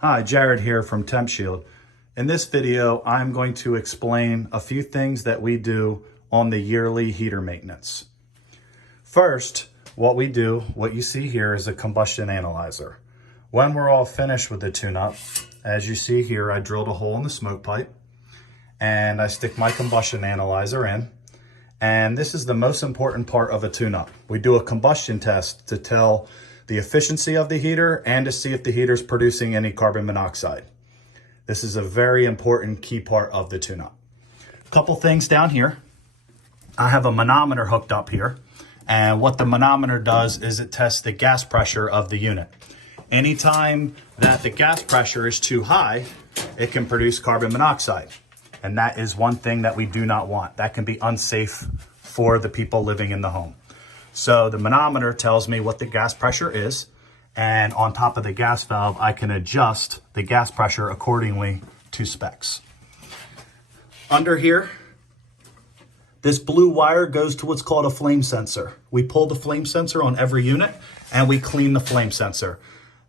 Hi, Jared here from TempShield. In this video, I'm going to explain a few things that we do on the yearly heater maintenance. First, what you see here is a combustion analyzer. When we're all finished with the tune-up, as you see here, I drilled a hole in the smoke pipe and I stick my combustion analyzer in. And this is the most important part of a tune-up. We do a combustion test to tell the efficiency of the heater and to see if the heater is producing any carbon monoxide. This is a very important key part of the tune-up. A couple things down here. I have a manometer hooked up here, and what the manometer does is it tests the gas pressure of the unit. Anytime that the gas pressure is too high, it can produce carbon monoxide. And that is one thing that we do not want. That can be unsafe for the people living in the home. So the manometer tells me what the gas pressure is, and on top of the gas valve, I can adjust the gas pressure accordingly to specs. Under here, this blue wire goes to what's called a flame sensor. We pull the flame sensor on every unit and we clean the flame sensor.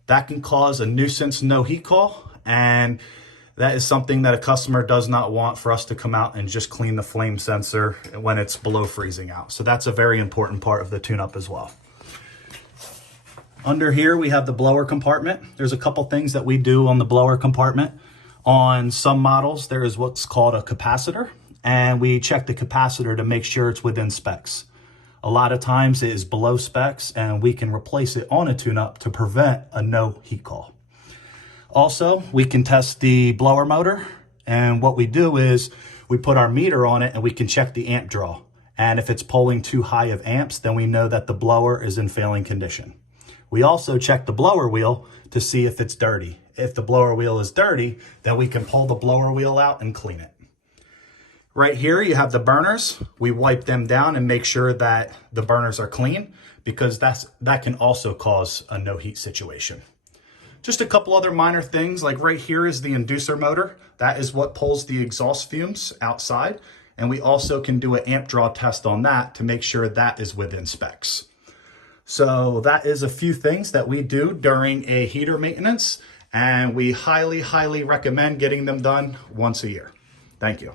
That can cause a nuisance no heat call, and that is something that a customer does not want, for us to come out and just clean the flame sensor when it's below freezing out. So that's a very important part of the tune-up as well. Under here, we have the blower compartment. There's a couple things that we do on the blower compartment. On some models, there is what's called a capacitor, and we check the capacitor to make sure it's within specs. A lot of times it is below specs, and we can replace it on a tune-up to prevent a no heat call. Also, we can test the blower motor, and what we do is we put our meter on it and we can check the amp draw. And if it's pulling too high of amps, then we know that the blower is in failing condition. We also check the blower wheel to see if it's dirty. If the blower wheel is dirty, then we can pull the blower wheel out and clean it. Right here, you have the burners. We wipe them down and make sure that the burners are clean, because that can also cause a no heat situation. Just a couple other minor things, like right here is the inducer motor. That is what pulls the exhaust fumes outside. And we also can do an amp draw test on that to make sure that is within specs. So that is a few things that we do during a heater maintenance, and we highly, highly recommend getting them done once a year. Thank you.